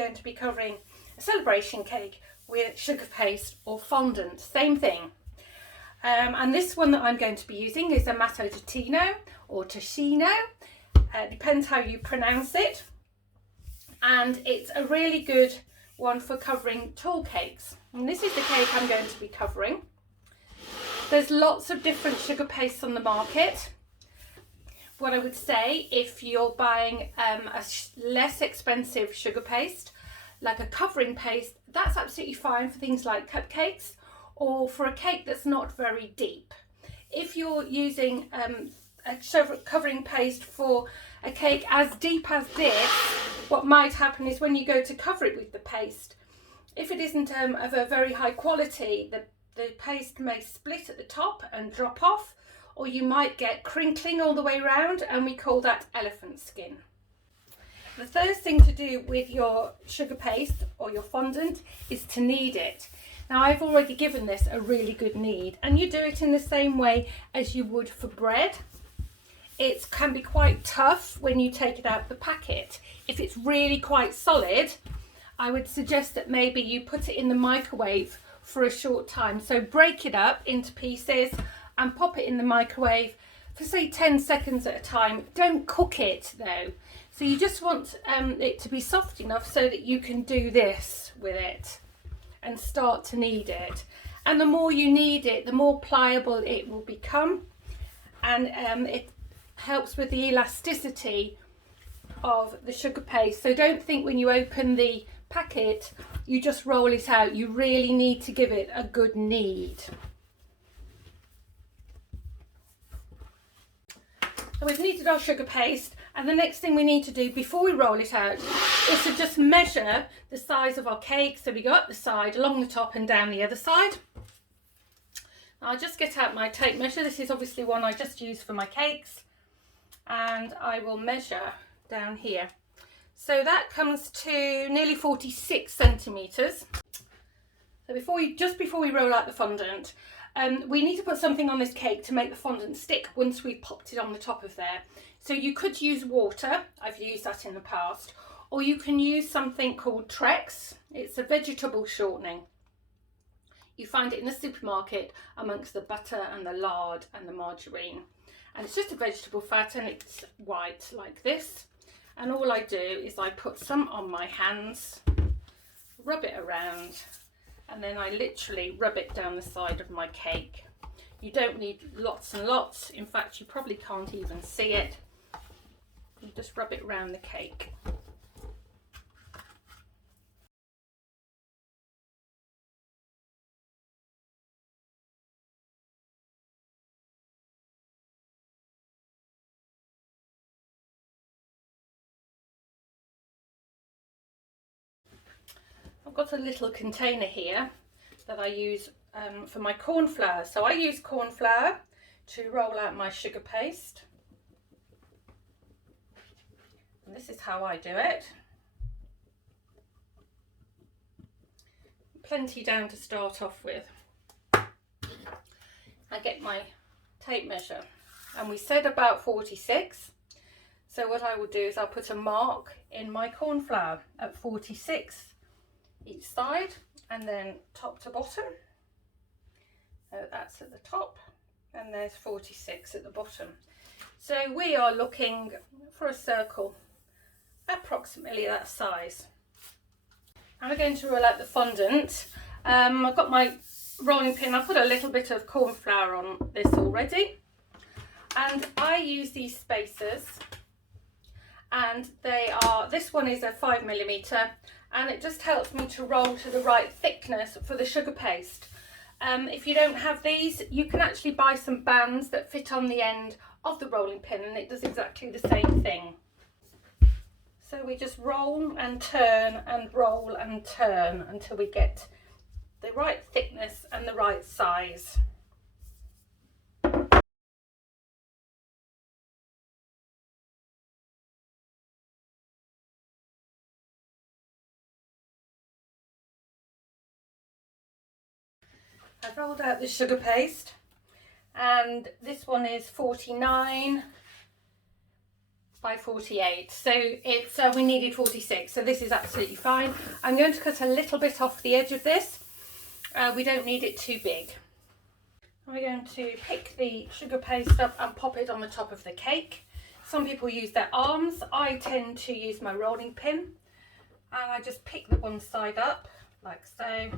going to be covering a celebration cake with sugar paste or fondant, same thing. And this one that I'm going to be using is a Matto or Tocino, depends how you pronounce it. And it's a really good one for covering tall cakes. And this is the cake I'm going to be covering. There's lots of different sugar pastes on the market. What I would say, if you're buying a less expensive sugar paste, like a covering paste, that's absolutely fine for things like cupcakes or for a cake that's not very deep. If you're using a covering paste for a cake as deep as this, what might happen is when you go to cover it with the paste, if it isn't of a very high quality, the paste may split at the top and drop off, or you might get crinkling all the way around, and we call that elephant skin. The first thing to do with your sugar paste or your fondant is to knead it. Now, I've already given this a really good knead, and you do it in the same way as you would for bread. It can be quite tough when you take it out of the packet. If it's really quite solid, I would suggest that maybe you put it in the microwave for a short time. So break it up into pieces and pop it in the microwave for say 10 seconds at a time. Don't cook it though. So you just want it to be soft enough so that you can do this with it and start to knead it. And the more you knead it, the more pliable it will become, and it helps with the elasticity of the sugar paste. So don't think when you open the packet you just roll it out. You really need to give it a good knead. So we've kneaded our sugar paste, and the next thing we need to do before we roll it out is to just measure the size of our cake. So we go up the side, along the top and down the other side. I'll just get out my tape measure. This is obviously one I just used for my cakes, and I will measure down here. So that comes to nearly 46 centimetres. So before we roll out the fondant, we need to put something on this cake to make the fondant stick once we've popped it on the top of there. So you could use water, I've used that in the past, or you can use something called Trex. It's a vegetable shortening. You find it in the supermarket amongst the butter and the lard and the margarine. And it's just a vegetable fat, and it's white like this. And all I do is I put some on my hands, rub it around, and then I literally rub it down the side of my cake. You don't need lots and lots. In fact, you probably can't even see it. You just rub it around the cake. I've got a little container here that I use for my corn flour. So I use corn flour to roll out my sugar paste. And this is how I do it. Plenty down to start off with. I get my tape measure, and we said about 46. So what I will do is I'll put a mark in my corn flour at 46 each side, and then top to bottom. So that's at the top, and there's 46 at the bottom. So we are looking for a circle approximately that size. I'm going to roll out the fondant. I've got my rolling pin. I've put a little bit of corn flour on this already, and I use these spacers, and this one is a 5mm, and it just helps me to roll to the right thickness for the sugar paste. If you don't have these, you can actually buy some bands that fit on the end of the rolling pin, and it does exactly the same thing. So we just roll and turn and roll and turn until we get the right thickness and the right size. I've rolled out the sugar paste, and this one is 49 by 48, so it's we needed 46, so this is absolutely fine. I'm going to cut a little bit off the edge of this. We don't need it too big. I'm going to pick the sugar paste up and pop it on the top of the cake. Some people use their arms. I tend to use my rolling pin, and I just pick the one side up like so,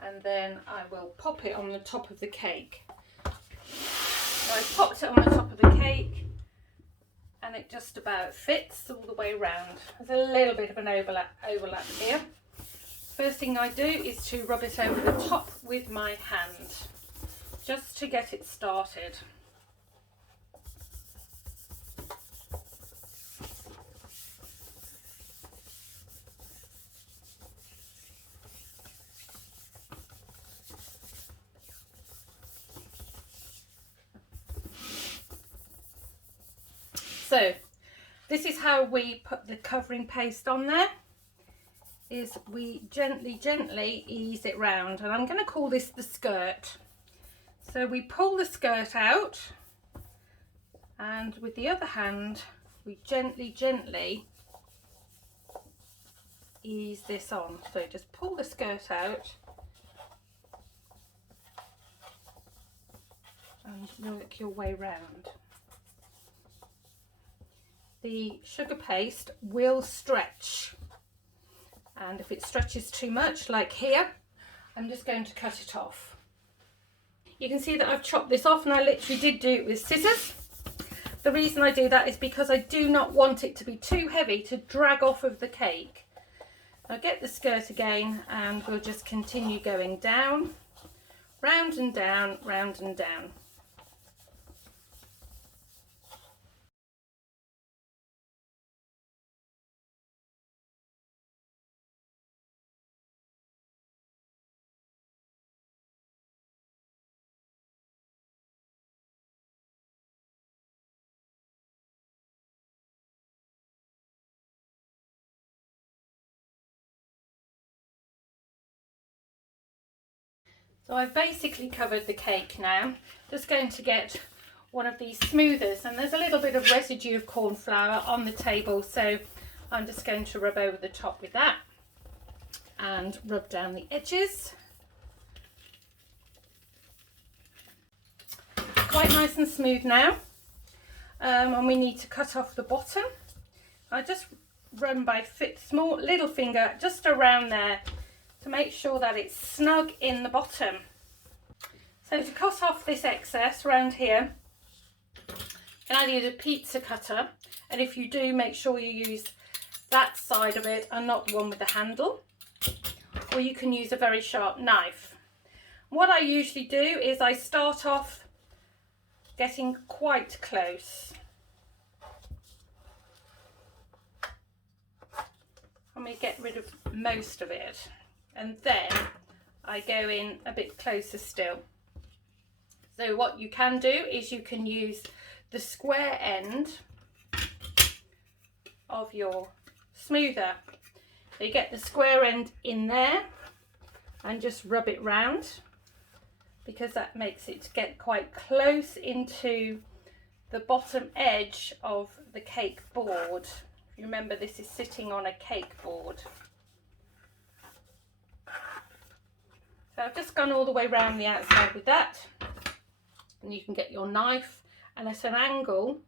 and then I will pop it on the top of the cake. So I popped it on the top of the cake, and it just about fits all the way around. There's a little bit of an overlap here. First thing I do is to rub it over the top with my hand, just to get it started. So this is how we put the covering paste on there, is we gently ease it round, and I'm going to call this the skirt. So we pull the skirt out, and with the other hand we gently ease this on. So just pull the skirt out and work your way round. The sugar paste will stretch, and if it stretches too much, like here, I'm just going to cut it off. You can see that I've chopped this off, and I literally did do it with scissors. The reason I do that is because I do not want it to be too heavy to drag off of the cake. I'll get the skirt again, and we'll just continue going down, round and down, round and down. So I've basically covered the cake now. Just going to get one of these smoothers, and there's a little bit of residue of corn flour on the table, so I'm just going to rub over the top with that and rub down the edges. Quite nice and smooth now, and we need to cut off the bottom. I just run my small little finger just around there to make sure that it's snug in the bottom. So to cut off this excess around here, you can either use a pizza cutter, and if you do, make sure you use that side of it and not the one with the handle, or you can use a very sharp knife. What I usually do is I start off getting quite close, and we get rid of most of it, and then I go in a bit closer still. So what you can do is you can use the square end of your smoother. So you get the square end in there and just rub it round, because that makes it get quite close into the bottom edge of the cake board. Remember, this is sitting on a cake board. So I've just gone all the way around the outside with that, and you can get your knife, and at an angle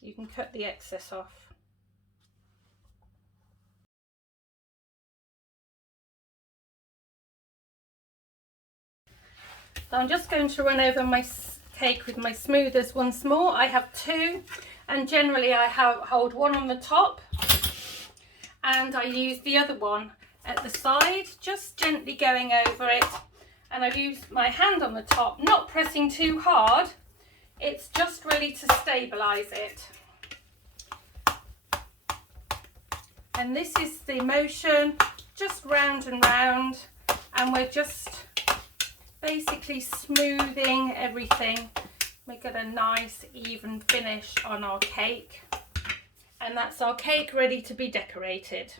you can cut the excess off. So I'm just going to run over my cake with my smoothers once more. I have two, and generally I hold one on the top, and I use the other one at the side, just gently going over it, and I've used my hand on the top, not pressing too hard. It's just really to stabilize it. And this is the motion, just round and round, and we're just basically smoothing everything. We get a nice even finish on our cake, and that's our cake ready to be decorated.